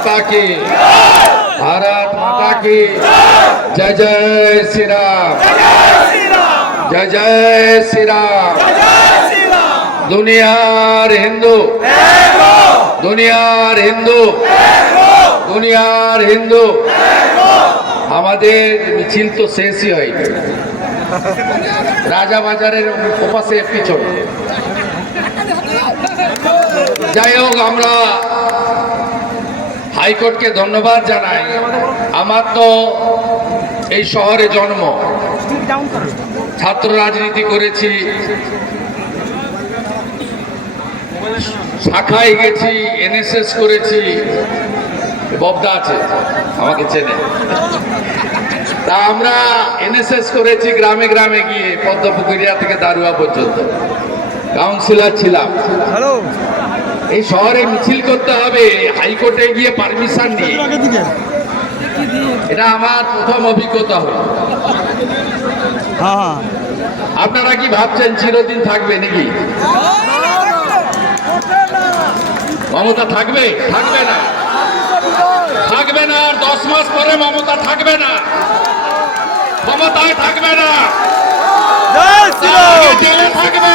माता की, भारत माता की जय जय श्री राम, जय जय श्री राम। दुनियार हिंदू, दुनियार हिंदू, दुनियार हिंदू। আমাদের মিছিল তো শেষই হয়নি, রাজাবাজারের ওপাশে পিছনে। যাই হোক, আমরা হাইকোর্টকে ধন্যবাদ জানাই। আমার তো এই শহরে জন্ম, ছাত্র রাজনীতি করেছি, শাখায় গেছি, এনএসএস করেছি। ববদা আছে, আমাকে চেনে। তা আমরা এনএসএস করেছি গ্রামে গ্রামে গিয়ে, পদ্মপুকুরিয়া থেকে দারুয়া পর্যন্ত কাউন্সিলর ছিলাম। এই শহরে মিছিল করতে হবে হাইকোর্টে গিয়ে পারমিশন নিয়ে, এটা আমার প্রথম অভিজ্ঞতা হল। আপনারা কি ভাবছেন চিরদিন থাকবে নাকি? মমতা থাকবে? থাকবে না, থাকবে না। আর 10 মাস পরে মমতা থাকবে না, ক্ষমতায় থাকবে না, জেলে থাকবে।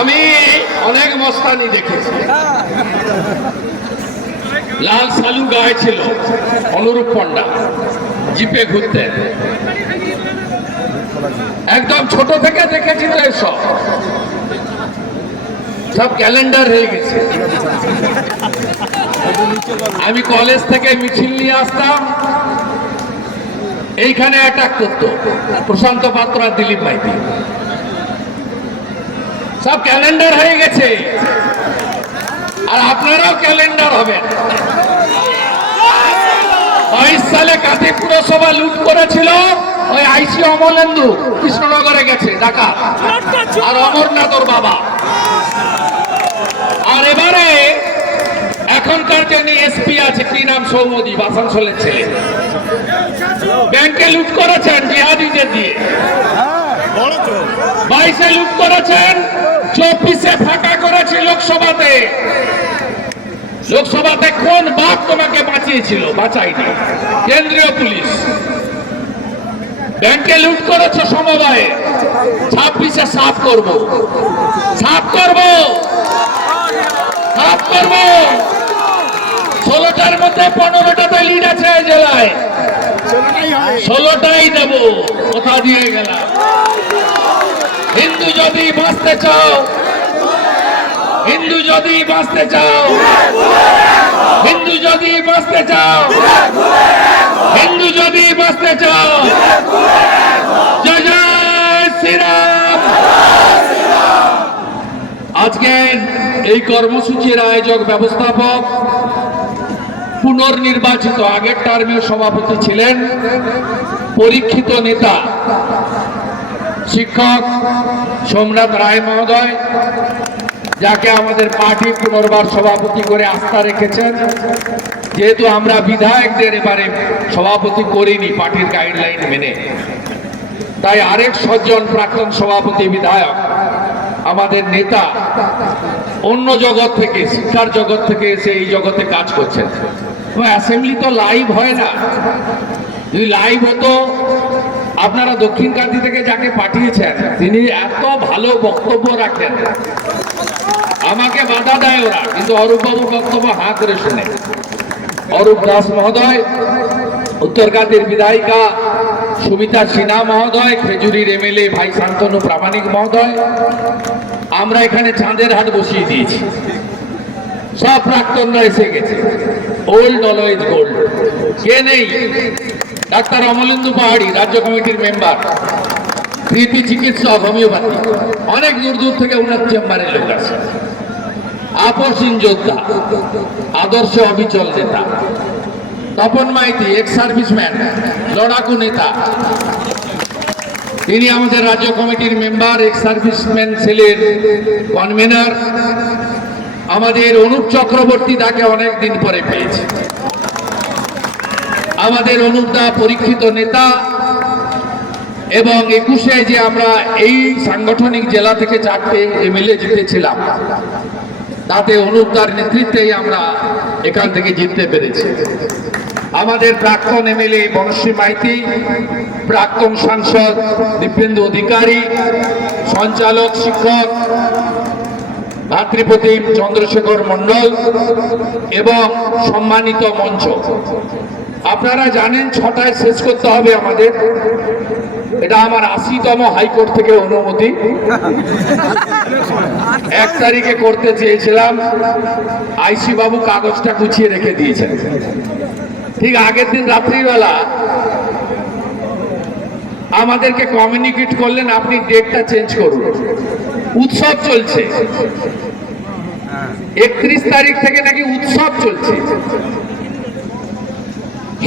আমি অনেক মস্তানি দেখেছি। লাল সালু গায়ে ছিল অনুরূপ পণ্ডা, জিপে ঘুরতেন। একদম ছোট থেকে দেখেছি তো এসব, সব ক্যালেন্ডার হয়ে গেছে। আমি কলেজ থেকে মিছিল নিয়ে আসতাম, এইখানে অ্যাটাক করতো প্রশান্ত পাত্র আর দিলীপ মাইতি। সব ক্যালেন্ডার হয়ে গেছে, আর আপনারাও ক্যালেন্ডার হবেন। 22 সালে কাঁথি পুরসভা লুট করেছিল ওই আইসি অমলেন্দু, কৃষ্ণনগরে গেছে ডাকাত, আর অমরনাথর বাবা। আর এবারে এখনকার যিনি এসপি আছে, কি নাম, সৌমদীপ, আসানসোলের ছেলে, ব্যাংকে লুট করেছেন জিহাদিদের দিয়ে। 22-এ লুট করেছেন, 24-এ ফাঁকা করেছে লোকসভাতে। লোকসভাতে কোন বাপ তোমাকে বাঁচিয়েছিল? বাঁচাইনি কেন্দ্রীয় পুলিশ। ব্যাংকে লুট করেছে সমবায়ে, 26-এ সাফ করব, সাফ করব, সাফ করব। 16টার মধ্যে 15টাতে লিড আছে জেলায়, 16টাই দেব, কথা দিয়ে গেলাম। হিন্দু যদি বাঁচতে চাও, হিন্দু যদি বাঁচতে চাও, হিন্দু যদি বাঁচতে চাও, হিন্দু যদি বাঁচতে চাও, জয় জয় শ্রীরাম। আজকে এই কর্মসূচির আয়োজক ব্যবস্থাপক পুনর্নির্বাচিত, আগের টার্মের সভাপতি ছিলেন, পরীক্ষিত নেতা শিক্ষক সোমনাথ রায় মহোদয়, যাকে আমাদের পার্টি পুনর্বার সভাপতি করে আস্থা রেখেছেন। যেহেতু আমরা বিধায়কদের এবারে সভাপতি করিনি পার্টির গাইডলাইন মেনে, তাই আরেক 6 জন প্রাক্তন সভাপতি বিধায়ক, আমাদের নেতা, অন্য জগৎ থেকে, শিক্ষার জগৎ থেকে এসে এই জগতে কাজ করছেন। অ্যাসেম্বলি তো লাইভ হয় না, যদি লাইভ হতো, আপনারা দক্ষিণকান্তি থেকে যাকে পাঠিয়েছেন তিনি এত ভালো বক্তব্য রাখেন, আমাকে বাধা দেয় ওরা, কিন্তু অরূপবাবুর বক্তব্য হাঁ করে শুনে। অরূপ দাস মহোদয়, উত্তরকান্দির বিধায়িকা সুমিতা সিনহা মহোদয়, খেজুরির এমএলএ ভাই শান্তনু প্রামাণিক মহোদয়, আমরা এখানে চাঁদের হাট বসিয়ে দিয়েছি। সব প্রাক্তনরা এসে গেছে, ওল্ড অলওয়েজ গোল্ড। কে নেই? ডাক্তার অমলেন্দু পাহাড়ি, রাজ্য কমিটির মেম্বার, প্রীতি চিকিৎসক, হোমিওপ্যাথি, অনেক দূর দূর থেকে উনার চেম্বারের লোক আছে। আপসহীন যোদ্ধা, আদর্শ অবিচল নেতা। তপন মাইতি, এক্স সার্ভিসম্যান, লড়াকু নেতা। তিনি আমাদের রাজ্য কমিটির মেম্বার, এক্স সার্ভিসম্যান সেলের কনভেনার। আমাদের অনুপ চক্রবর্তী তাকে অনেক দিন পরে পেয়েছে। আমাদের অনুপদা পরীক্ষিত নেতা, এবং 21-এ যে আমরা এই সাংগঠনিক জেলা থেকে 4টে এমএলএ জিতেছিলাম, তাতে অনুপদার নেতৃত্বেই আমরা এখান থেকে জিততে পেরেছি। আমাদের প্রাক্তন এমএলএ বনশ্রী মাইতি, প্রাক্তন সাংসদ দীপেন্দু অধিকারী, সঞ্চালক শিক্ষক ভাতৃপ্রতিম চন্দ্রশেখর মণ্ডল এবং সম্মানিত মঞ্চ। আপনারা জানেন 6টায় শেষ করতে হবে আমাদের। এটা আমার 80তম হাইকোর্ট থেকে অনুমতি। 1 তারিখে করতে চেয়েছিলাম, আইসি বাবু কাগজটা গুছিয়ে রেখে দিয়েছেন। ঠিক আগের দিন রাত্রিবেলা আমাদেরকে কমিউনিকেট করলেন, আপনি ডেটটা চেঞ্জ করুন, উৎসব চলছে। 31 তারিখ থেকে নাকি উৎসব চলছে।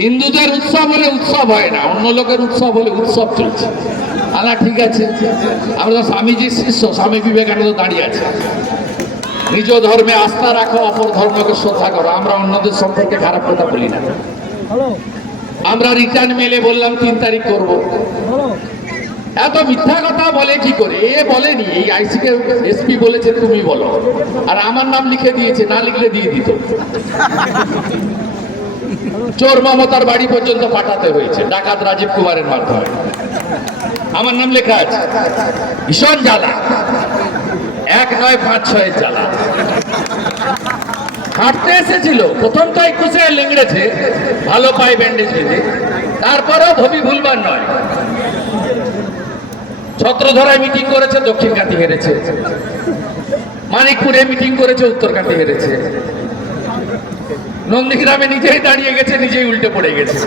হিন্দুদের উৎসব হলে উৎসব হয় না, অন্য লোকের উৎসব হলে উৎসব চলছে। আলা ঠিক আছে, আমরা স্বামীজির শিষ্য, স্বামী বিবেকানন্দ দাঁড়িয়ে আছে, নিজ ধর্মে আস্থা রাখো, অপর ধর্মকে শ্রদ্ধা করো। আমরা অন্যদের সম্পর্কে খারাপ কথা বলি না। আমরা রিটার্ন মেলে বললাম 3 তারিখ করব। এত মিথ্যা কথা বলে কি করে? এ বলেনি, এই আইসিকে এসপি বলেছে তুমি বলো, আর আমার নাম লিখে দিয়েছে, না লিখলে দিয়ে দিত। চোর মমতার বাড়ি পর্যন্ত পাঠাতে হয়েছে ডাকাত রাজীব কুমারের মাধ্যমে। আমার নাম লেখা আছে। ভীষণ জ্বালা, 1 নয় 5 6 জ্বালা। হাঁটতে এসেছিল, প্রথম তো 21-এ লেংড়েছে, ভালো পায়ে ব্যান্ডেজ বেঁধে, তারপরেও ভবি ভুলবার নয়। ছত্রধরায় মিটিং করেছে, দক্ষিণকান্তি হেরেছে। মানিকপুরে মিটিং করেছে, উত্তরকান্তি হেরেছে। নন্দীগ্রামে নিজেই দাঁড়িয়ে গেছে, নিজেই উল্টে পড়ে গেছে।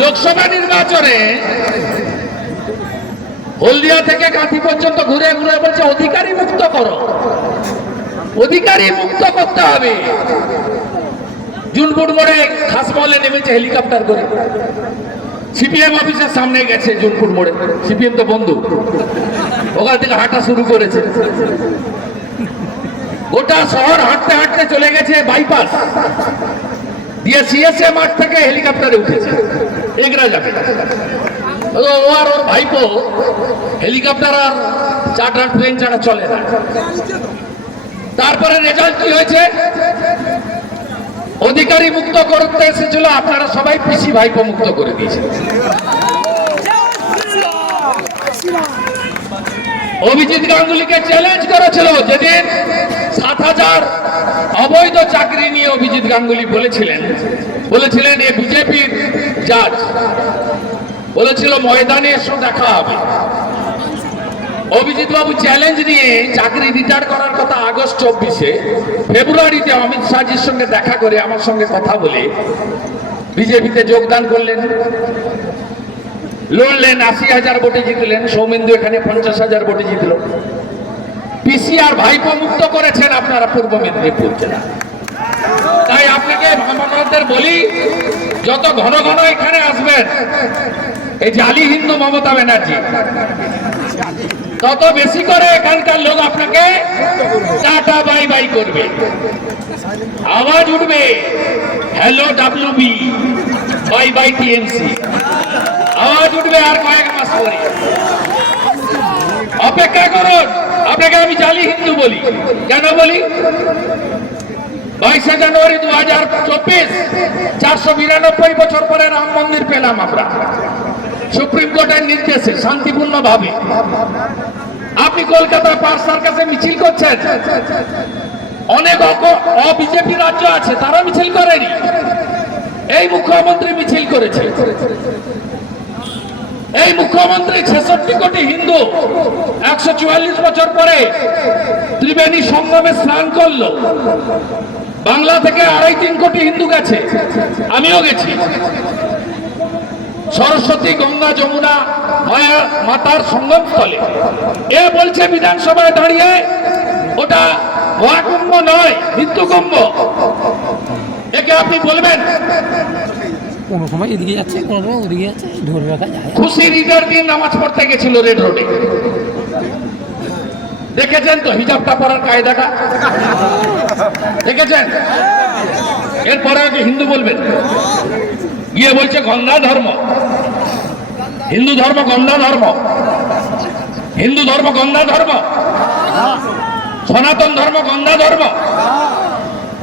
লোকসভা নির্বাচনে হলদিয়া থেকে কাঁথি পর্যন্ত ঘুরে ঘুরে বলছে অধিকারী মুক্ত করো, অধিকারী মুক্ত করতে হবে। জুনপুর মোড়ে খাসমহলে নেমেছে হেলিকপ্টার করে, সিপিএম অফিসের সামনে গেছে জুনপুর মোড়ে। সিপিএম তো বন্ধু, ওখান থেকে হাঁটা শুরু করেছে। গোটা শহর হাঁটতে হাঁটতে চলে গেছে বাইপাস দিয়ে, সিএসএ মাঠ থেকে হেলিকপ্টারে উঠেছে, এগরা যাবে। ও আর ওর ভাইপো হেলিকপ্টার আর চার্টার প্লেন ছাড়া চলে না। তারপরে রেজাল্ট কি হয়েছে? অধিকারী মুক্ত করতে এসেছিল, আপনারা সবাই পিসি ভাইপো মুক্ত করে দিয়েছেন। অভিজিৎ গাঙ্গুলিকে চ্যালেঞ্জ করেছিল যেদিন 7,000 অবৈধ চাকরি নিয়ে অভিজিৎ গাঙ্গুলি বলেছিলেন এ বিজেপির জাজ, বলেছিল ময়দানে এসে দেখা হবে। অভিজিৎ বাবু চ্যালেঞ্জ নিয়ে চাকরি রিটায়ার করার কথা আগস্ট 24-এ, ফেব্রুয়ারিতে অমিত শাহজির সঙ্গে দেখা করে আমার সঙ্গে কথা বলে বিজেপিতে যোগদান করলেন, লড়লেন, 80,000 ভোটে জিতলেন। সৌমেন্দু এখানে 50,000 ভোটে জিতল। পিসি আর ভাইপো মুক্ত করেছেন আপনারা পূর্ব মেদিনীপুর জেলা। তাই আপনাকে আমাদের বলি, যত ঘন ঘন এখানে আসবেন এই জালি হিন্দু মমতা ব্যানার্জি, তত বেশি করে এখানকার লোক আপনাকে টাটা বাই বাই করবে, আওয়াজ উঠবে hello WB, bye bye TMC, আওয়াজ উঠবে আর কয়েক মাস পরে। অপেক্ষা করুন। আপনাকে আমি জালি হিন্দু বলি, কেন বলি? 22শে জানুয়ারি 2024, 492 বছর পরে রাম মন্দির পেলাম আমরা, সুপ্রিম কোর্টের নির্দেশে শান্তিপূর্ণ ভাবে। আপনি কলকাতায় পার্ক সার্কাসে মিছিল করছেন, অনেক অবিজেপি রাজ্য আছে, তারা মিছিল করেনি, এই মুখ্যমন্ত্রী মিছিল করেছে। এই মুখ্যমন্ত্রী 66 কোটি হিন্দু 144 বছর পরে ত্রিবেণী সঙ্গমে স্নান করলো। বাংলা থেকে 2.5-3 কোটি হিন্দু গেছে, আমিও গেছি। সরস্বতী, গঙ্গা, যমুনা মায়া মাতার সঙ্গম স্থলে। এ বলছে বিধানসভায় দাঁড়িয়ে ওটা মহাকুম্ভ নয়, মৃত্যুকুম্ভ। একে আপনি বলবেন কোনো সময় এদিকে যাচ্ছে, কোনো সময় ওদিকে যাচ্ছে, ধরে রাখা যায়। খুশির ঈদের দিন নামাজ পড়তে গেছিল রেড রোডে, দেখেছেন তো হিজাবটা পরার কায়দাটা দেখেছেন? এরপরে যে হিন্দু বলবেন, গিয়ে বলছে গন্ধা ধর্ম, হিন্দু ধর্ম গন্ধা ধর্ম, হিন্দু ধর্ম গন্ধা ধর্ম, সনাতন ধর্ম গন্ধা ধর্ম।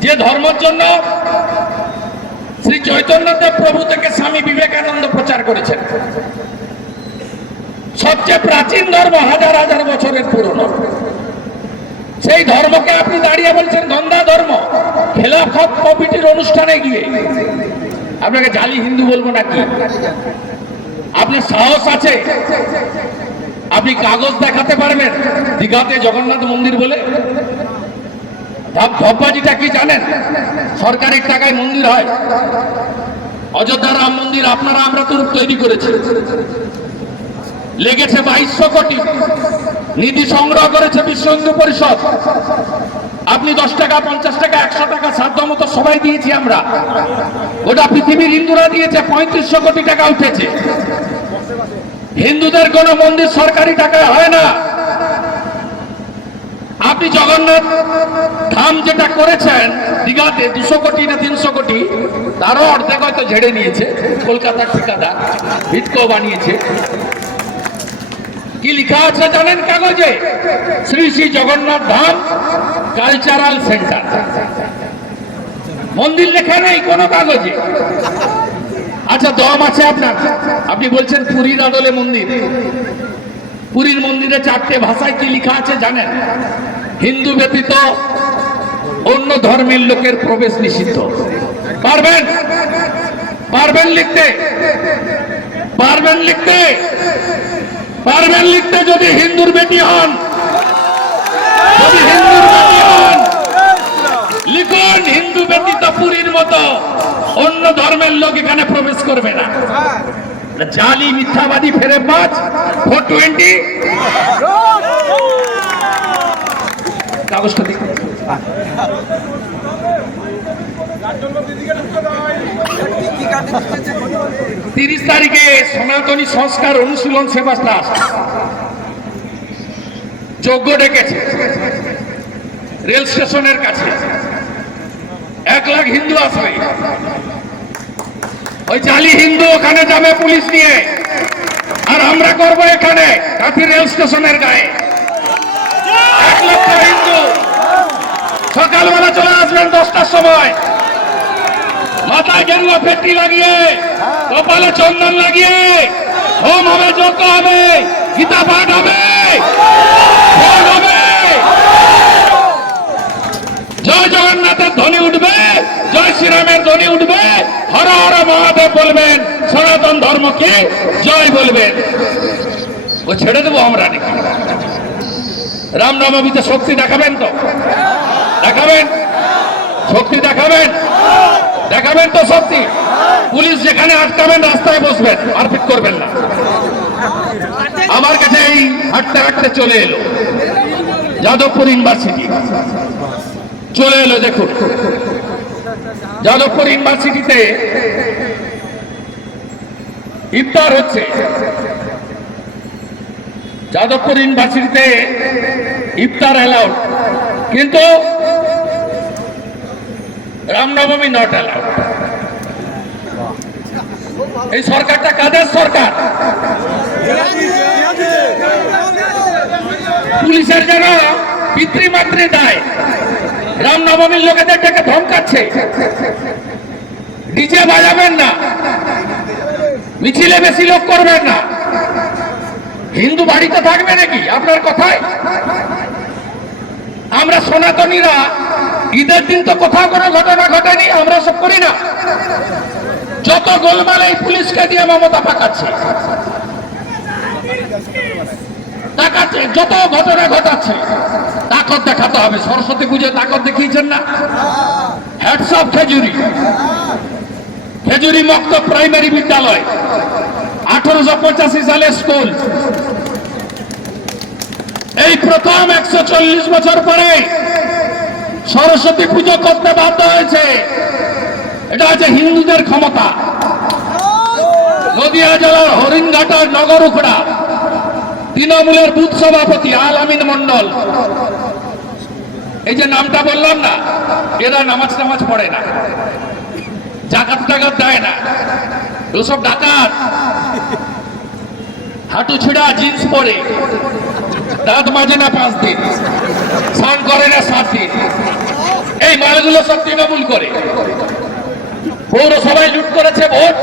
যে ধর্মের জন্য শ্রী চৈতন্যদেব প্রভু থেকে স্বামী বিবেকানন্দ প্রচার করেছেন, সবচেয়ে প্রাচীন ধর্ম, হাজার হাজার বছরের পুরনো, সেই ধর্মকে আপনি দাঁড়িয়ে বলছেন গন্ধা ধর্ম। খেলাফত কমিটির অনুষ্ঠানে গিয়ে আপনাকে জালি হিন্দু বলবো নাকি? আপনার সাহস আছে? আপনি কাগজ দেখাতে পারবেন দীঘাতে জগন্নাথ মন্দির বলে? ধপ্পাজিটা কি জানেন? সরকারি টাকায় মন্দির হয়। অযোধ্যা রাম মন্দির আপনারা আমরা তো তৈরি করেছি, লেগেছে 2200 কোটি, নিধি সংগ্রহ করেছে বিশ্ব হিন্দু পরিষদ। আপনি 10 টাকা, 50 টাকা, 100 টাকা সাধ্য মতো সবাই দিয়েছি আমরা, গোটা পৃথিবীর হিন্দুরা দিয়েছে। 3500 কোটি টাকা উঠেছে। হিন্দুদের কোন মন্দির সরকারি টাকায় হয় না। আপনি জগন্নাথ ধাম যেটা করেছেন দীঘাতে 200 কোটি না 300 কোটি, তারও অর্ধেক হয়তো ঝেড়ে নিয়েছে কলকাতার ঠিকাদার, ভিটকো বানিয়েছে। কি লেখা আছে জানেন কাগজে? Shri Shri Jagannath Dham cultural centre. মন্দির লেখা নেই কোনো কাগজে। আচ্ছা দম আছে আপনার? আপনি বলছেন পুরীর আদলে মন্দির। পুরীর মন্দিরে 4টে ভাষায় কি লেখা আছে জানেন? হিন্দু ব্যতীত অন্য ধর্মের লোকের প্রবেশ নিষিদ্ধ। পারবেন? পারবেন লিখতে? পারবেন লিখতে? পারবেন লিখতে যদি হিন্দুর বেটি হন? যদি হিন্দুর বেটি হন লিখুন, হিন্দু ব্যতীত পুরীর মতো অন্য ধর্মের লোক এখানে প্রবেশ করবে না। জালি মিথ্যাবাদী ফেরে বাজ 420 কাগজটা দেখুন। 30 তারিখে সনাতনী সংস্কার অনুশীলন সেবা ট্রাস্ট যজ্ঞ ডেকেছে রেল স্টেশনের কাছে। 1 লাখ হিন্দু আসবে। ওই জালি হিন্দু ওখানে যাবে পুলিশ নিয়ে, আর আমরা করব এখানে কাঁথি রেল স্টেশনের গায়ে। 1 লক্ষ হিন্দু সকালবেলা চলে আসবেন 10টার সময়, মাথায় গেরুয়া ফেট্টি লাগিয়ে, কপালে চন্দন লাগিয়ে, হোম হবে, যজ্ঞ হবে, গীতা পাঠ হবে, জয় জগন্নাথের ধ্বনি উঠবে, জয় শ্রীরামের ধ্বনি উঠবে, হর হর মহাদেব বলবেন, সনাতন ধর্মকে জয় বলবেন। ও ছেড়ে দেবো আমরা নাকি? রামনবমীতে শক্তি দেখাবেন তো? দেখাবেন? শক্তি দেখাবেন? দেখাবেন তো শক্তি? পুলিশ যেখানে আটকাবেন রাস্তায় বসবেন, মারপিট করবেন না। আমার কাছে এই হাঁটতে হাঁটতে চলে এলো যাদবপুর ইউনিভার্সিটি, চলে এলো। দেখুন যাদবপুর ইউনিভার্সিটিতে ইফতার হচ্ছে। যাদবপুর ইউনিভার্সিটিতে ইফতার অ্যালাউড, কিন্তু রামনবমী নট অ্যালাউড। এই সরকারটা কাদের সরকার? পুলিশের যেন পিতৃমাতৃ দায়। রামনবমীর লোকেদের ডেকে ধমকাচ্ছে, ডিজে বাজাবেন না, মিছিলে বেশি লোক করবেন না। হিন্দু বাড়িতে থাকবে নাকি আপনার কথায়? আমরা সনাতনীরা ঈদের দিন তো কোথাও কোনো ঘটনা ঘটেনি, আমরা সব করি না। যত গোলমাল এই পুলিশকে দিয়ে মমতা পাকাচ্ছে, দেখাচ্ছে, যত ঘটনা ঘটাচ্ছে। তাকত দেখাতে হবে। সরস্বতী পুজো তাকত দেখিয়েছেন না? হেডস অফ খেজুরি, খেজুরি মুক্ত প্রাইমারি বিদ্যালয়, 1885 সালে স্কুল। এই প্রথম 140 বছর পরে সরস্বতী পুজো করতে বাধ্য হয়েছে। এটা হচ্ছে হিন্দুদের ক্ষমতা। নদিয়া জেলার হরিণঘাটার নগরুখড়া তৃণমূলের বুথ সভাপতি আল আমিন মন্ডল, এই যে নামটা বললাম না, এরা নামাজ পড়ে না, জাকাত টাকাত দেয় না, ওসব ডাকাত, হাঁটু ছিড়া জিন্স পরে, দাঁত মাজে না 5 দিন, স্নান করে না 7 দিন, এই মালগুলো সব তৃণমূল করে। পৌরসভায় লুট করেছে ভোট,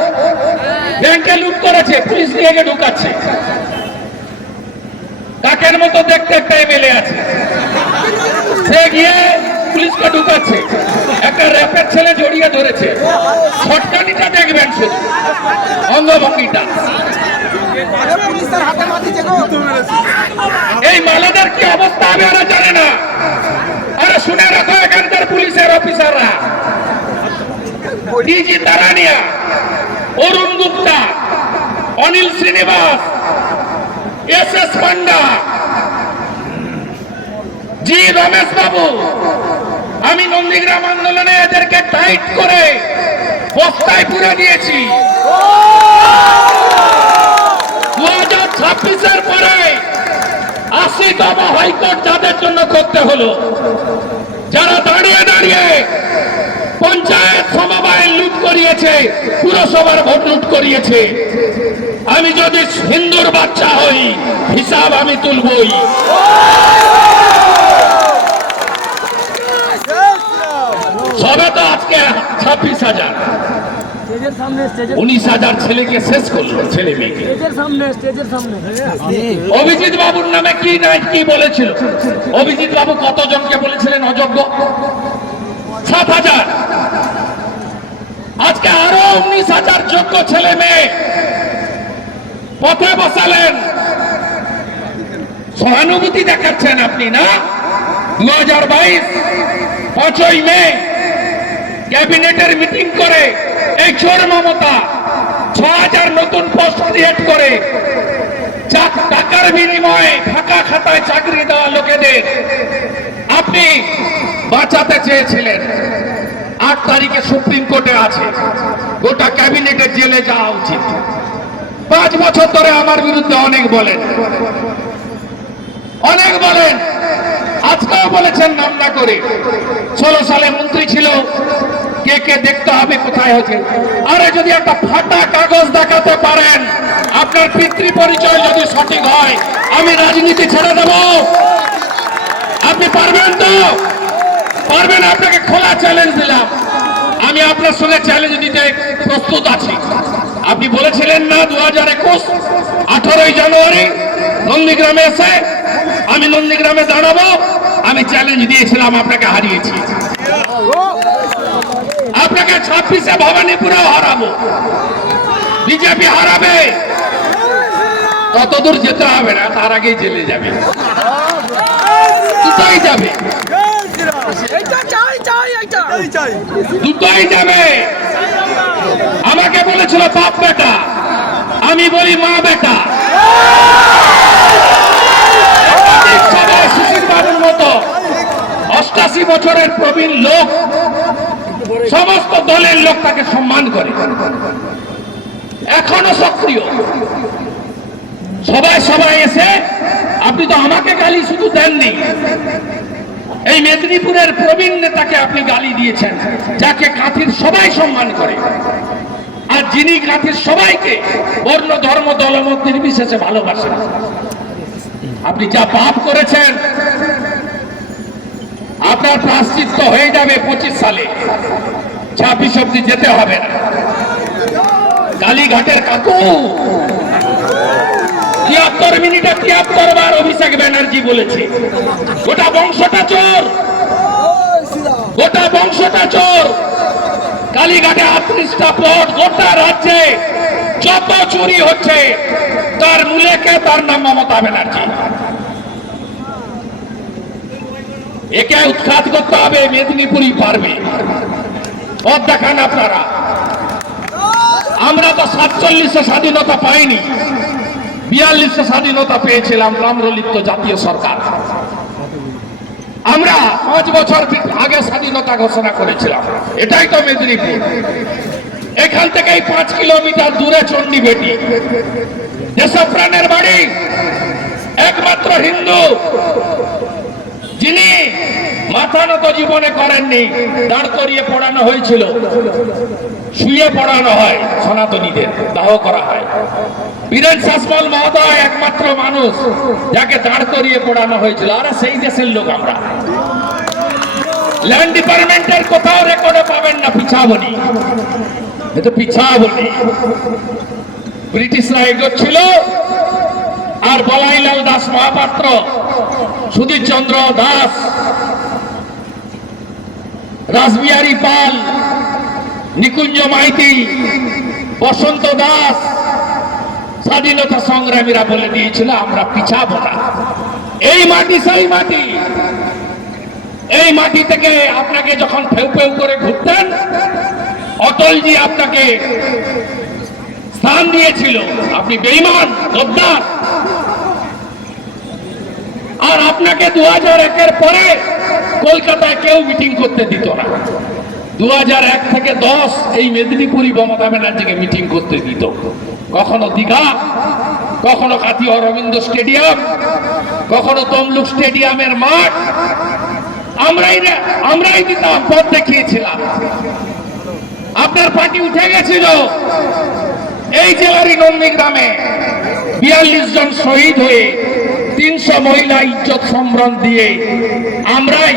ব্যাংকে লুট করেছে, পুলিশ নিয়ে গিয়ে ঢুকাচ্ছে। কাকের মতো দেখতে একটা এমএলএ আছে, সে গিয়ে পুলিশকে ঢুকাচ্ছে, একটা র্যাপের ছেলে জড়িয়ে ধরেছে। শটকানিটা দেখবেন শুধু, অঙ্গভঙ্গিটা। এই মালেদের কি অবস্থা হবে ওরা জানে না। আরে শুনে রাখো, এখানকার পুলিশের অফিসাররা, ডিজি তারানিয়া, অরুণ গুপ্তা, অনিল শ্রীনিবাস, এস পান্ডা, জি রমেশ বাবু, আমি নন্দীগ্রাম আন্দোলনে এদেরকে টাইট করে বস্তায় পুরে দিয়েছি। 2026-এর পরে 80তম হাইকোর্ট যাদের জন্য করতে হলো, যারা দাঁড়িয়ে দাঁড়িয়ে পঞ্চায়েত সমবায় লুট করিয়েছে, পুরসভার ভোট লুট করিয়েছে, আমি যদি হিন্দুর বাচ্চা হই, হিসাব আমি তুলবই। সবে তো আজকে 26,000, 19,000 ছেলেকে শেষ করলো, ছেলে মেয়েকে। অভিজিৎ বাবুর নামে কি বলেছিল? অভিজিৎ বাবু কতজনকে বলেছিলেন অযোগ্য? 7,000। আজকে আরো 19,000 যোগ্য ছেলে মেয়ে পথে বসালেন। সহানুভূতি দেখাচ্ছেন আপনি না? 2022 5ই মে ক্যাবিনেটের মিটিং করে এই চোর মমতা 6,000 নতুন পোস্ট ক্রিয়েট করে টাকার বিনিময়ে ফাঁকা খাতায় চাকরি দেওয়া লোকেদের আপনি বাঁচাতে চেয়েছিলেন। 8 তারিখে সুপ্রিম কোর্টে আছে, গোটা ক্যাবিনেটের জেলে যাওয়া উচিত। 5 বছর ধরে আমার বিরুদ্ধে অনেক বলেন, আজকেও বলেছেন নাম না করে। 16 সালে মন্ত্রী ছিল, কে দেখতে হবে কোথায় হচ্ছে। আরে যদি একটা ফাটা কাগজ দেখাতে পারেন, আপনার পিতৃ পরিচয় যদি সঠিক হয়, আমি রাজনীতি ছেড়ে দেব। আপনি পারবেন তো? পারবেন? আপনাকে খোলা চ্যালেঞ্জ দিলাম, আমি আপনার সঙ্গে চ্যালেঞ্জ নিতে প্রস্তুত আছি। আপনি বলেছিলেন না 2021 18ই জানুয়ারি নন্দীগ্রামে এসে আমি নন্দীগ্রামে দাঁড়াবো, আমি চ্যালেঞ্জ দিয়েছিলাম, আপনাকে হারিয়েছি। আপনাকে 26-এ ভবানীপুরেও হারাবো, বিজেপি হারাবে। ততদূর যেতে হবে না, তার আগেই জেলে যাবে, দুটোই যাবে, দুটোই যাবে। আমাকে বলেছিল বাপ বেটা, আমি বলি মা বেটা। শিশির বাবুর মতো 88 বছরের প্রবীণ লোক, সমস্ত দলের লোক তাকে সম্মান করে, এখনো সক্রিয়। সবাই এসে, আপনি তো আমাকে গালি শুধু দেননি, এই মেদিনীপুরের প্রবীণ নেতাকে আপনি গালি দিয়েছেন, যাকে কাঁথির সবাই সম্মান করে, আর যিনি কাঁথির সবাইকে বর্ণ ধর্ম দলমত নির্বিশেষে ভালোবাসেন। আপনি যা পাপ করেছেন, আপনার প্রায়শ্চিত্ত হয়ে যাবে 25 সালে, 26 অব্দি যেতে হবে না। কালীঘাটের কাকু 73 মিনিটে 73 বার অভিষেক ব্যানার্জি বলেছে, গোটা বংশটা চোর, গোটা বংশটা চোর। কালীঘাটে 38টা প্লট, গোটা রাজ্যে যত চুরি হচ্ছে তার মূলে কে? তার নাম মমতা ব্যানার্জি। একে উৎখাত করতে হবে, মেদিনীপুরই পারবে। পথ দেখান আপনারা। আমরা তো 47-এ স্বাধীনতা পাইনি, 42-এ স্বাধীনতা পেয়েছিলাম তাম্রলিপ্ত জাতীয় সরকার। আমরা 5 বছর আগে স্বাধীনতা ঘোষণা করেছিলাম। এটাই তো মেদিনীপুর। এখান থেকেই 5 কিলোমিটার দূরে চণ্ডীবেটি, দেশপ্রাণের বাড়ি, একমাত্র হিন্দু যিনি মাথা নত জীবনে করেননি। দাঁড় করিয়ে পড়ানো হয়েছিল, শুয়ে পড়ানো হয়, সনাতনীদের দাহ করা হয়। বীরেন শাসমল মহোদয় একমাত্র মানুষ যাকে দাঁড় করিয়ে পড়ানো হয়েছিল। আর সেই দেশের লোক আমরা। ল্যান্ড ডিপার্টমেন্টের কোথাও রেকর্ডে পাবেন না পিছাবনি, এটা পিছাবনি। ব্রিটিশরা এগোচ্ছিল, আর বলাইলাল দাস মহাপাত্র, সুধীর চন্দ্র দাস, রাসবিহারী পাল, নিকুঞ্জ মাইতি, বসন্ত দাস, স্বাধীনতা সংগ্রামীরা বলে দিয়েছিল আমরা পিছাবো না। এই মাটি সেই মাটি। এই মাটি থেকে আপনাকে যখন ফেউ ফেউ করে ঘুরতেন, অটলজি আপনাকে স্থান দিয়েছিল। আপনি বেঈমান, গদ্দার। আর আপনাকে 2001-এর পরে কলকাতায় কেউ মিটিং করতে দিত না। 2001 থেকে 10 এই মেদিনীপুরি মমতা ব্যানার্জিকে মিটিং করতে দিত। কখনো দীঘা, কখনো কাতীয় অরবিন্দ স্টেডিয়াম, কখনো তমলুক স্টেডিয়ামের মাঠ। আমরাই দিতাম, পথ দেখিয়েছিলাম। আপনার পার্টি উঠে গেছিল। এই জেলারই নন্দীগ্রামে 42 জন শহীদ হয়ে 300 মহিলা ইজ্জত সম্মান দিয়ে আমরাই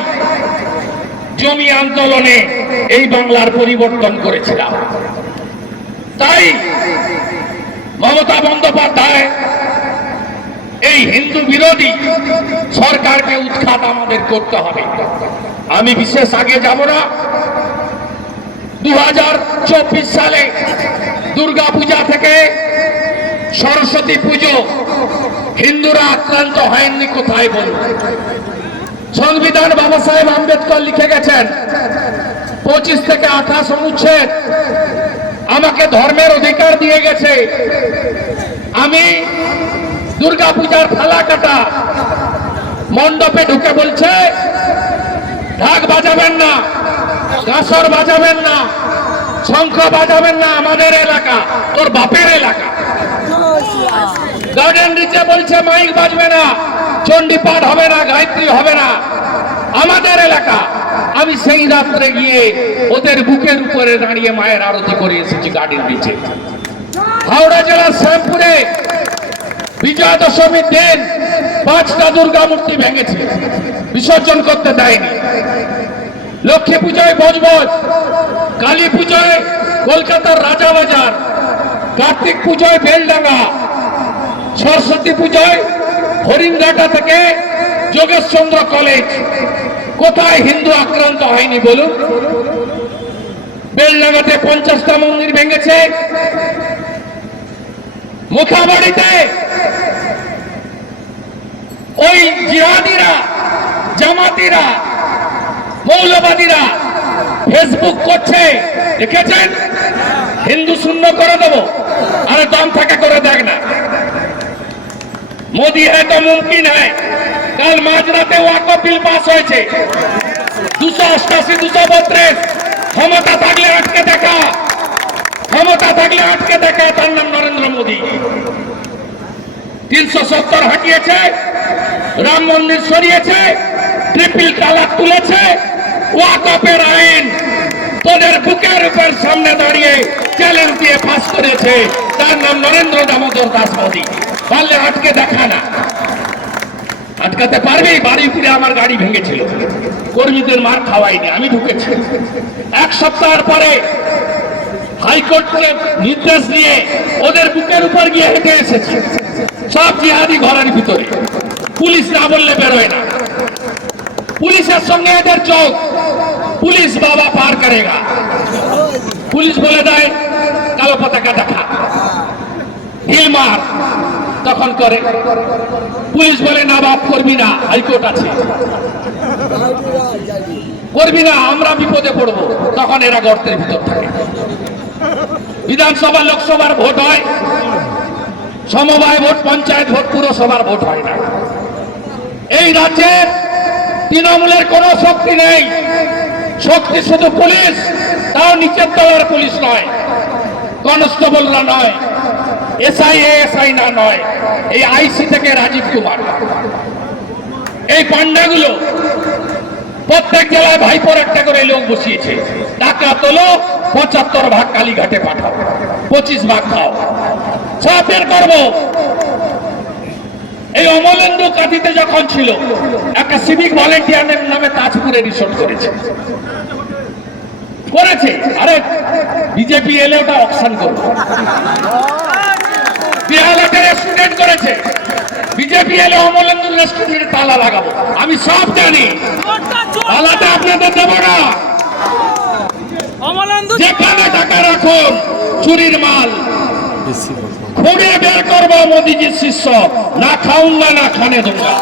জমি আন্দোলনে এই বাংলার পরিবর্তন করেছিলাম। তাই মমতা বন্দ্যোপাধ্যায় এই হিন্দু বিরোধী সরকারকে উৎখাত আমাদের করতে হবে। আমি বিশেষ আগে যাব না। 2024 সালে দুর্গা পূজা থেকে সরস্বতী পুজো হিন্দুরা আক্রান্ত হয়নি কোথায় বলুন? সংবিধান বাবা সাহেব আম্বেদকর লিখে গেছেন 25 থেকে 28 অনুচ্ছেদ আমাকে ধর্মের অধিকার দিয়ে গেছে। আমি দুর্গা পূজার ফালাকাটা মণ্ডপে ঢুকে বলছে ঢাক বাজাবেন না, কাঁসর বাজাবেন না, শঙ্খ বাজাবেন না, আমাদের এলাকা, তোর বাপের এলাকা। গার্ডেন নিচে বলছে মাইক বাজবে না, চণ্ডী পাঠ হবে না, গায়ত্রী হবে না, আমাদের এলাকা। আমি সেই রাত্রে গিয়ে ওদের বুকের উপরে দাঁড়িয়ে মায়ের আরতি করে এসেছি গার্ডেন নিচে। হাওড়া জেলার শ্যামপুরে বিজয়া দশমীর দিন 5টা দুর্গা মূর্তি ভেঙেছে, বিসর্জন করতে দেয়নি। লক্ষ্মী পূজায় বজবজ, কালী পূজায় কলকাতার রাজাবাজার, কার্তিক পূজায় বেলডাঙ্গা, সরস্বতী পূজায় হরিণঘাটা থেকে যোগেশচন্দ্র কলেজ। কোথায় হিন্দু আক্রান্ত হয়নি বলুন? বেলডাঙ্গাতে 50টা মন্দির ভেঙেছে, মুখাবাড়িতে ওই জিহাদিরা, জামাতিরা, মৌলবাদীরা ফেসবুক করছে, দেখেছেন? হিন্দু শূন্য করে দেবো। আরে দম থাকা করে দেখ না। মোদি হ্যাঁ তো মুমকিন হ্যাঁ। কাল মাঝরাতে ওয়াকফ বিল পাস হয়েছে 288, 232। ক্ষমতা থাকলে আটকে দেখা, ক্ষমতা থাকলে আটকে দেখা। তার নাম নরেন্দ্র মোদী। 370 হাঁটিয়েছে, রাম মন্দির সরিয়েছে, ট্রিপল তালাক তুলেছে, ওয়াকফের আইন তোদের বুকের উপর সামনে দাঁড়িয়ে চ্যালেঞ্জ দিয়ে পাস করেছে। তার নাম নরেন্দ্র দামোদর দাস মোদী। পারলে আটকে দেখা না। আটকাতে পারবে? বাড়ি ফিরে আমার গাড়ি ভেঙেছিল, কর্মীদের মার খাওয়াইনি, আমি ঢুকেছি। 1 সপ্তাহের পরে হাইকোর্টকে নির্দেশ দিয়ে ওদের বুকের উপর গিয়ে হেঁটে এসেছে। সব জিহাদি ঘরের ভিতরে, পুলিশ না বললে বেরোয় না। পুলিশের সঙ্গে এদের চোখ, পুলিশ বাবা পার করেগা। পুলিশ বলে দেয় কালো পতাকা দেখা, ঢিল মার, তখন করে। পুলিশ বলে না বাপ করবি না, হাইকোর্ট আছে, করবি না, আমরা বিপদে পড়বো। তখন এরা গর্তের ভিতর থাকে। বিধানসভা লোকসভার ভোট হয়, সমবায় ভোট, পঞ্চায়েত ভোট, পুরসভার ভোট হয় না। এই রাজ্যে তৃণমূলের কোনো শক্তি নেই। শক্তি শুধু পুলিশ, তাও নিচের তলার পুলিশ নয়, কনস্টেবলরা নয়, এসআই না নয়, এই আইসি থেকে রাজীব কুমার, এই পান্ডাগুলো প্রত্যেক জেলায় ভাইপোর একটা করে লোক বসিয়েছে। টাকা তোলো, 75 ভাগ কালীঘাটে পাঠাও, 25 ভাগ খাও, সব বের করবো। এই অমলেন্দু কাঁথিতে যখন ছিল, একটা সিভিক ভলেন্টিয়ারের নামে তাজপুরে রিসোর্ট করেছে। আরে বিজেপি এলে ওটা অকশন করবে। বিহালাটে রেস্টুরেন্ট করেছে, বিজেপি এলে অমলেন্দুর রেস্টুরেন্টে তালা লাগাবো। আমি সব জানি, তালাটা আপনাদের দেবো না। যেখানে টাকা রাখুন চুরির মাল খুঁড়ে বের করবো। মোদীজির শিষ্য, না খাউঙ্গা না খানে दूंगा।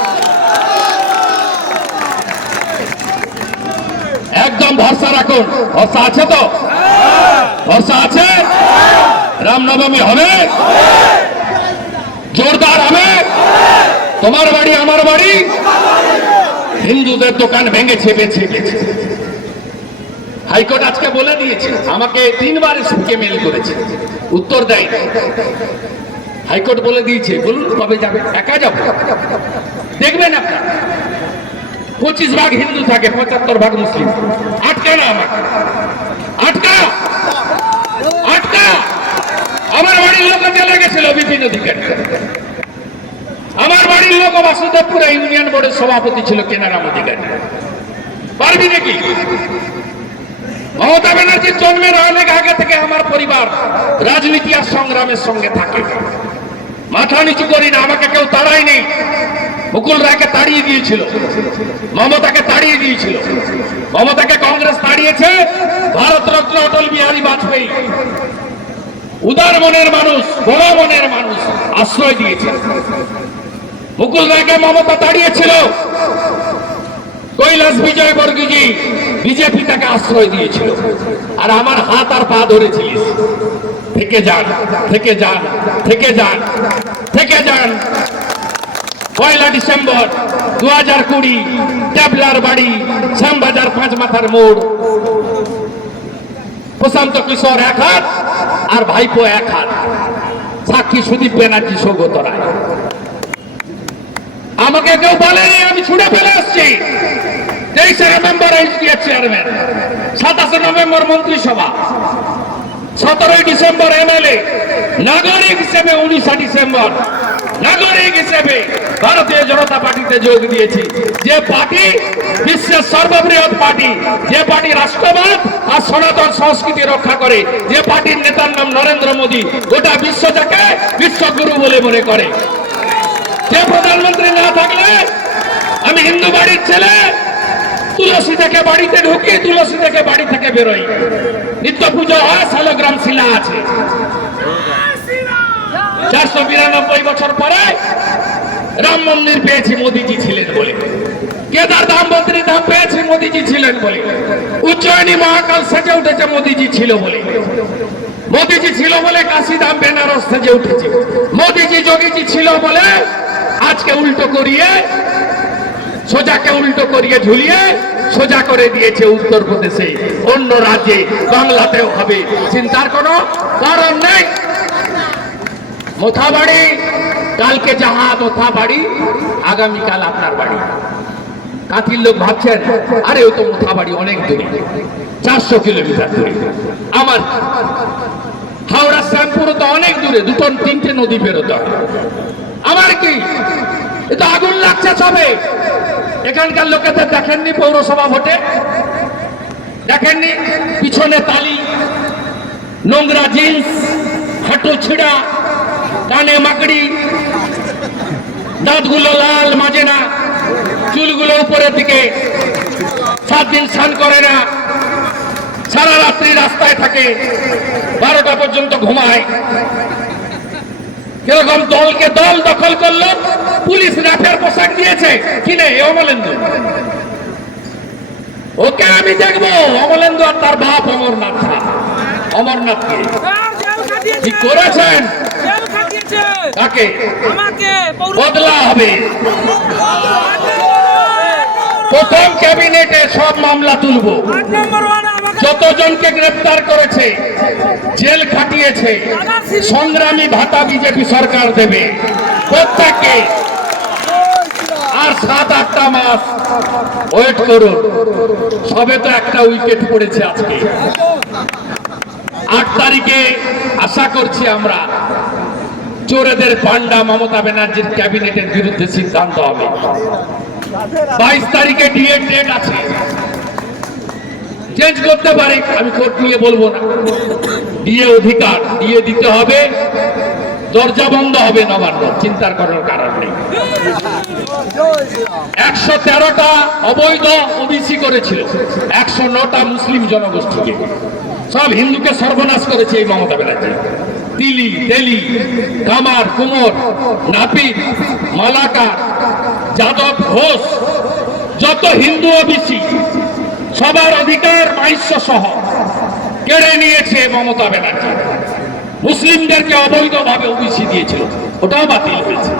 একদম ভরসা রাখুন। ভরসা আছে তো? ভরসা আছে? রামনবমী হবে, জোরদার হবে। তোমার বাড়ি আমার বাড়ি, হিন্দুদের দোকান ভেঙেছে বেছে গেছে। হাইকোর্ট আজকে বলে দিয়েছে, আমাকে 3 বার এসপিকে মেল করেছে, উত্তর দেয়। হাইকোর্ট বলে দিয়েছে, বলুন কবে যাবে? একা যাব? দেখবেন আপনার 25 ভাগ হিন্দু থাকে, 75 ভাগ মুসলিম। আটকা না আমাকে, আটকা আটকা। আমার বাড়ির লোক চলে গেছিল বিপিন অধিকারী, আমার বাড়ির লোক বাসুদেবপুরে ইউনিয়ন বোর্ডের সভাপতি ছিল কেনারাম অধিকারী। পারবি নাকি? মমতা ব্যানার্জির জন্মের অনেক আগে থেকে আমার পরিবার রাজনীতি আর সংগ্রামের সঙ্গে থাকে। মাথা নিচু করি না, আমাকে কেউ তাড়ায়নি। মুকুল রায়কে তাড়িয়ে দিয়েছিল, মমতাকে তাড়িয়ে দিয়েছিল, মমতাকে কংগ্রেস তাড়িয়েছে, ভারতরত্ন অটল বিহারী বাজপেয়ী উদার মনের মানুষ, বড় মনের মানুষ আশ্রয় দিয়েছে। মুকুল রায়কে মমতা তাড়িয়েছিল, কৈলাস বিজয়বর্গীজি বিজেপি তাকে আশ্রয় দিয়েছিল। আর আমার হাত আর পা ধরেছিলিস, থেকে যান, থেকে যান, থেকে যান, থেকে যান। 1 ডিসেম্বর 2020, ট্যাবলার বাড়ি, শ্যামবাজার 5 মাথার মোড়। প্রশান্ত কিশোর 1 হাত আর ভাইপো 1 হাত, সাক্ষী সুদীপ ব্যানার্জি, সৌগত রায়। আমাকে কেউ বলেনি, আমি ছুড়ে ফেলে আসছি। 23 নভেম্বর এসডিএফ চেয়ারম্যান, 27 নভেম্বর মন্ত্রিসভা, 17 ডিসেম্বর এমএলএ, নাগরিক হিসেবে 19 ডিসেম্বর নাগরিক হিসেবে ভারতীয় জনতা পার্টিতে যোগ দিয়েছি। যে পার্টি বিশ্বের সর্ববৃহৎ পার্টি, যে পার্টি রাষ্ট্রবাদ আর সনাতন সংস্কৃতি রক্ষা করে, যে পার্টির নেতার নাম নরেন্দ্র মোদী, গোটা বিশ্ব যাকে বিশ্বগুরু বলে মনে করে। যে প্রধানমন্ত্রী না থাকলে আমি হিন্দু বাড়ির ছেলে, তুলসী থেকে বাড়িতে ঢুকি, তুলসী থেকে বাড়ি থেকে বেরোই। নিত্য পুজো হয়, শালগ্রাম শিলা আছে। 492 বছর পরে রাম মন্দির পেয়েছি, মোদীজি ছিলেন বলে। কেদার ধাম বদ্রী ধাম পেয়েছি, মোদীজি ছিলেন বলে। উজ্জয়িনী মহাকাল সেজে উঠেছে, মোদীজি ছিল বলে। মোদীজি ছিল বলে কাশী ধাম বেনারস সেজে উঠেছে। মোদীজি যোগীজি ছিল বলে আজকে উল্টো করিয়ে, সোজাকে উল্টো করিয়ে ঝুলিয়ে সোজা করে দিয়েছে উত্তরপ্রদেশে, অন্য রাজ্যে, বাংলাতেও হবে। চিন্তার কোনো কারণ নেই। মোথাবাড়ি কালকে যাহা মোথাবাড়ি, আগামীকাল আপনার বাড়ি। কাঁথির লোক ভাবছেন আরে ও তো মোথাবাড়ি অনেক দূরে, 400 কিলোমিটার দূরে। আমার হাওড়া শ্যামপুর তো অনেক দূরে, 2-3টে নদী বেরোতে হবে। আমার কি এটা আগুন লাগছে সবে। এখানকার লোকেদের দেখেননি পৌরসভা ভোটে? দেখেননি? পিছনে তালি, নোংরা জিন্স, হাঁটু ছিঁড়া, কানে মাকড়ি, দাঁতগুলো লাল, মাজে না, চুলগুলো উপরের দিকে, 7 দিন স্নান করে না, সারা রাত্রি রাস্তায় থাকে, 12টা পর্যন্ত ঘুমায়। কিরকম দলকে দল দখল করলো, পুলিশ রাফের পোশাক দিয়েছে কিনে অমলেন্দু। ওকে আমি দেখবো, অমলেন্দু আর তার বাপ অমরনাথ। অমরনাথকে কি করেছেন? তাকে বদলা হবে। প্রথম ক্যাবিনেটে সব মামলা তুলবো। যতজনকে গ্রেফতার করেছে, জেল খাটিয়েছে, সংগ্রামী ভাতা বিজেপি সরকার দেবে প্রত্যেককে। আর 7-8টা মাস ওয়েট করুন, সবে তো একটা উইকেট পড়েছে আজকে। 8 তারিখে আশা করছি আমরা চোরেদের পান্ডা মমতা ব্যানার্জির ক্যাবিনেটের বিরুদ্ধে সিদ্ধান্ত হবে। 22 তারিখে ডিএ ডেট আছে, চেঞ্জ করতে পারে, আমি কোর্ট নিয়ে বলবো না। ডিএ অধিকার, ডিএ দিতে হবে, দরজা বন্ধ হবে নবান্ন, চিন্তার করার কারণ নেই। 113টা অবৈধ ওবিসি করেছিল, 109টা মুসলিম জনগোষ্ঠীকে, সব হিন্দুকে সর্বনাশ করেছে এই মমতা ব্যানার্জি। তিলি, তেলি, কামার, কুমোর, নাপিত, মালাকার, যাদব, ঘোষ, যত হিন্দু ওবিসি সবার অধিকার 2200 সহ কেড়ে নিয়েছে মমতা ব্যানার্জি। মুসলিমদেরকে অবৈধভাবে ওবিসি দিয়েছিল, ওটাও বাতিল হয়েছে।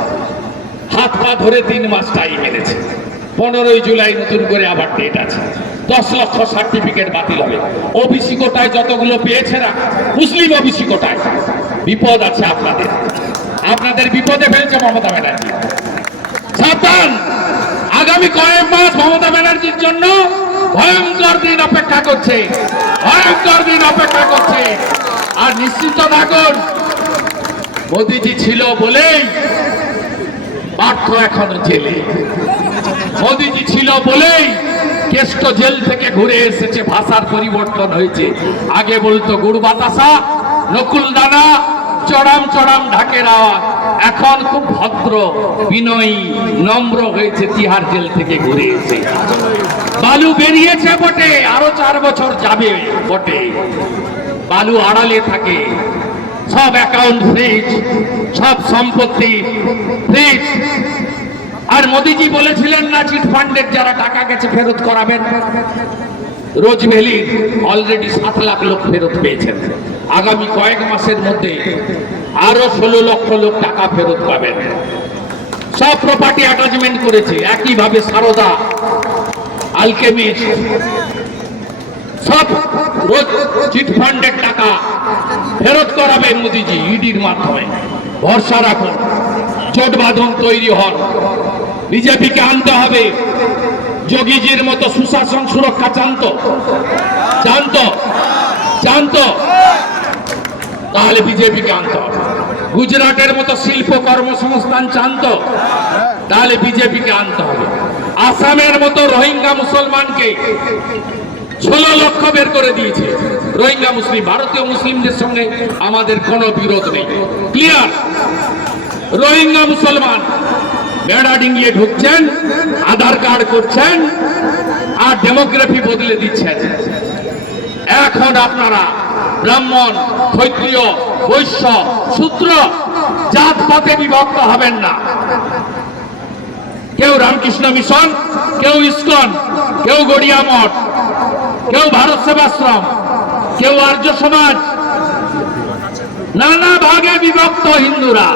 হাত পা ধরে 3 মাস টাইম এনেছে। 15ই জুলাই নতুন করে আবার ডেট আছে। 10 লক্ষ সার্টিফিকেট বাতিল হবে। ওবিসি কোটায় যতগুলো পেয়েছে না, মুসলিম ওবিসি কোটায় বিপদ আছে আপনাদের, আপনাদের বিপদে ফেলছে মমতা ব্যানার্জি। সাবধান, আগামী কয়েক মাস মমতা ব্যানার্জির জন্য ভয়ঙ্কর দিন অপেক্ষা করছে, ভয়ঙ্কর দিন অপেক্ষা করছে। আর নিশ্চিত থাকুন, মোদিজি ছিল বলেই পার্থ এখনো জেলে, মোদিজি ছিল বলেই কেষ্ট জেল থেকে ঘুরে এসেছে, ভাষার পরিবর্তন হয়েছে। আগে বলতো গুড় বাতাসা, নকুল দানা, চড়াম চড়াম ঢাকের আওয়াজ, এখন খুব ভদ্র, বিনয়ী, নম্র হয়েছে তিহার জেল থেকে ঘুরে এসে। বালু বেরিয়েছে বটে, আরো 4 বছর যাবে বটে, বালু আড়ালে থাকে, সব অ্যাকাউন্ট ফ্রিজ, সব সম্পত্তি ফ্রিজ। আর মোদিজি বলেছিলেন না চিট ফান্ডের যারা টাকা গেছে ফেরত করাবেন। রোজভ্যালির অলরেডি 7 লাখ লোক ফেরত পেয়েছেন। আগামী কয়েক মাসের মধ্যে আরো 16 লক্ষ লোক টাকা ফেরত পাবেন। সব প্রপার্টি অ্যাটাচমেন্ট করেছে। একইভাবে সারদা, আলকেমিস্ট, সব চিট ফান্ডের টাকা ফেরত করাবে মোদিজি ইডির মাধ্যমে। ভরসা রাখুন, জোট বাঁধন তৈরি হন, বিজেপিকে আনতে হবে। যোগীজির মতো সুশাসন সুরক্ষা জানতো, তাহলে বিজেপিকে আনতে হবে। গুজরাটের মতো শিল্প কর্মসংস্থান জানতো, তাহলে বিজেপিকে আনতে হবে। আসামের মতো রোহিঙ্গা মুসলমানকে 16 লক্ষ বের করে দিয়েছে রোহিঙ্গা মুসলিম। ভারতীয় মুসলিমদের সঙ্গে আমাদের কোনো বিরোধ নেই, ক্লিয়ার। রোহিঙ্গা মুসলমান বেড়া ডিঙ্গিয়ে ঢুকছেন, আধার কার্ড করছেন, আর ডেমোগ্রাফি বদলে দিচ্ছেন। এখন আপনারা ব্রাহ্মণ, ক্ষত্রিয়, বৈশ্য, শূদ্র জাতপাতে বিভক্ত হবেন না। কেউ রামকৃষ্ণ মিশন, কেউ ইসকন, কেউ গড়িয়া মঠ, কেউ ভারত সেবাশ্রম, কেউ আর্য সমাজ, নানা ভাগে বিভক্ত হিন্দুরা।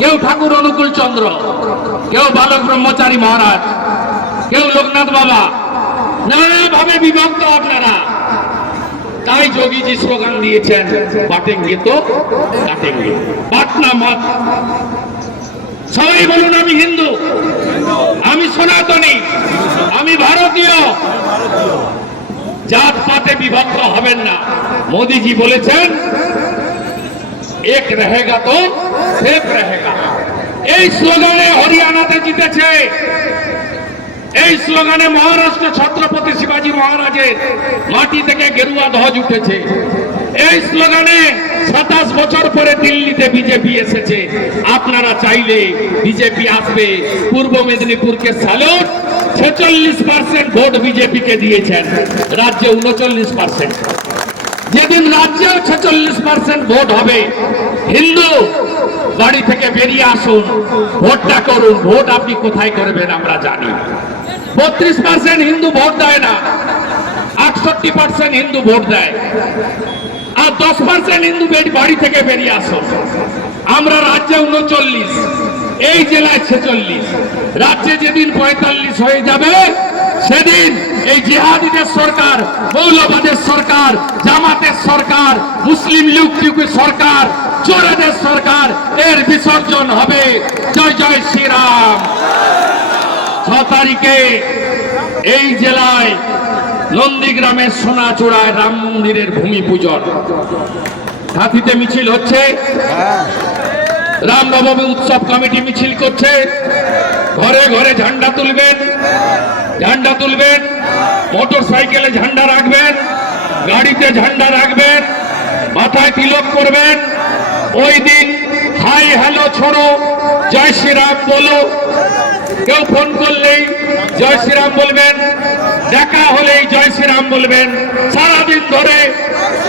কেউ ঠাকুর অনুকূল চন্দ্র, কেউ বালক ব্রহ্মচারী মহারাজ, কেউ লোকনাথ বাবা, নানা ভাবে বিভক্ত আপনারা। তাই যোগীজি স্লোগান দিয়েছেন, বাটেঙ্গে তো কাটেঙ্গে, বাটনা মত। সবাই বলুন আমি হিন্দু, আমি সনাতনী, আমি ভারতীয়। জাত পাতে বিভক্ত হবেন না। মোদিজি বলেছেন এক রহেগা তো সেফ রহেগা। এই স্লোগানে হরিয়ানাতে জিতেছে, এই স্লোগানে মহারাষ্ট্র ছত্রপতি শিবাজী মহারাজের মাটি থেকে গেরুয়া ধ্বজ উঠেছে। এই স্লোগানে 27 বছর পরে দিল্লিতে বিজেপি এসেছে। আপনারা চাইলে বিজেপি আসবে। পূর্ব মেদিনীপুরকে স্যালুট, 46% ভোট বিজেপিকে দিয়েছেন, রাজ্যে 39%। যেদিন রাজ্যেও 46% ভোট হবে, হিন্দু বাড়ি থেকে বেরিয়ে আসুন, ভোটটা করুন। ভোট আপনি কোথায় করবেন আমরা জানি। 32% হিন্দু ভোট দেয় না, 68% হিন্দু ভোট দেয়, আর 10% হিন্দু বাড়ি থেকে বেরিয়ে আসুন। আমরা রাজ্যে 39, এই জেলায় 46। রাজ্যে যেদিন 45 হয়ে যাবে, সেদিন এই জিহাদিদের সরকার, মৌলবাদের সরকার, জামাতের সরকার, মুসলিম লীগের সরকার, চোরেদের সরকার, এর বিসর্জন হবে। জয় জয় শ্রীরাম। 6 তারিখে এই জেলায় নন্দীগ্রামের সোনাচূড়ায় রাম মন্দিরের ভূমি পূজন, হাতিতে মিছিল হচ্ছে, রামনবমী উৎসব কমিটি মিছিল করছে, ঘরে ঘরে ঝান্ডা তুলবেন, মোটর সাইকেলে ঝান্ডা রাখবেন, গাড়িতে ঝান্ডা রাখবেন, মাথায় তিলক করবেন। ওই দিন হাই হ্যালো ছোড়ো, জয় শ্রীরাম বলো। কেউ ফোন করলেই জয় শ্রীরাম বলবেন, দেখা হলেই জয় শ্রীরাম বলবেন। সারাদিন ধরে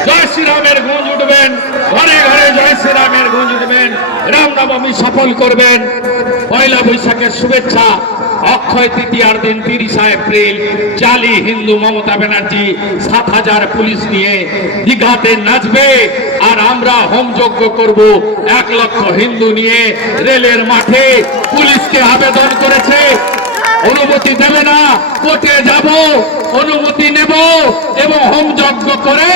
জয় শ্রীরামের গুঞ্জ উঠবেন, ঘরে ঘরে জয় শ্রীরামের গুঞ্জ উঠবেন। রামনবমী সফল করবেন। পয়লা বৈশাখের শুভেচ্ছা। অক্ষয় তৃতীয়ার দিন 30 এপ্রিল জালি হিন্দু মমতা ব্যানার্জি 7,000 পুলিশ নিয়ে দীঘাতে নাচবে, আর আমরা হোমযজ্ঞ করব 1 লক্ষ হিন্দু নিয়ে রেলের মাঠে। পুলিশকে আবেদন করেছে, অনুমতি দেবে না, কোর্টে যাব, অনুমতি নেব এবং হোমযজ্ঞ করে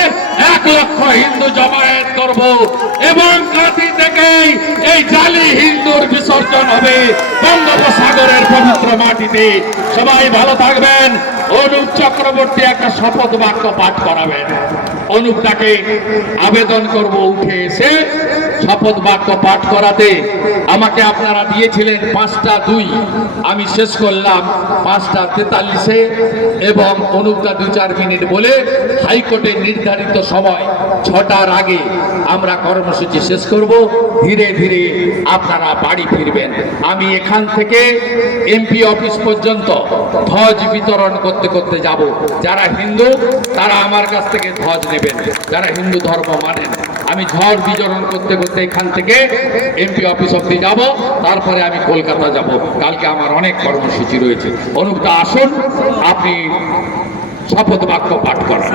1 লক্ষ হিন্দু জমায়েত করব এবং কাঁথি থেকেই এই জালি হিন্দুর বিসর্জন হবে বঙ্গোপসাগরের পবিত্র মাটিতে। সবাই ভালো থাকবেন। অনুপ চক্রবর্তী একটা শপথ বাক্য পাঠ করাবেন। অনুপটাকে আবেদন করব উঠে এসে শপথ বাক্য পাঠ করাতে। আমাকে আপনারা দিয়েছিলেন 5টা 2, আমি শেষ করলাম 5টা 43-এ এবং অনুপটা 2-4 মিনিট বলে হাইকোর্টের নির্ধারিত সময় 6টার আগে আমরা কর্মসূচি শেষ করব। ধীরে ধীরে আপনারা বাড়ি ফিরবেন। আমি এখান থেকে এমপি অফিস পর্যন্ত ধ্বজ বিতরণ করতে করতে যাব। যারা হিন্দু তারা আমার কাছ থেকে ধ্বজ নেবেন, যারা হিন্দু ধর্ম মানেন। আমি ধ্বজ বিতরণ করতে করতে এখান থেকে এমপি অফিস অব্দি যাব, তারপরে আমি কলকাতা যাব। কালকে আমার অনেক কর্মসূচি রয়েছে। অনুপটা আসুন, আপনি শপথ বাক্য পাঠ করান।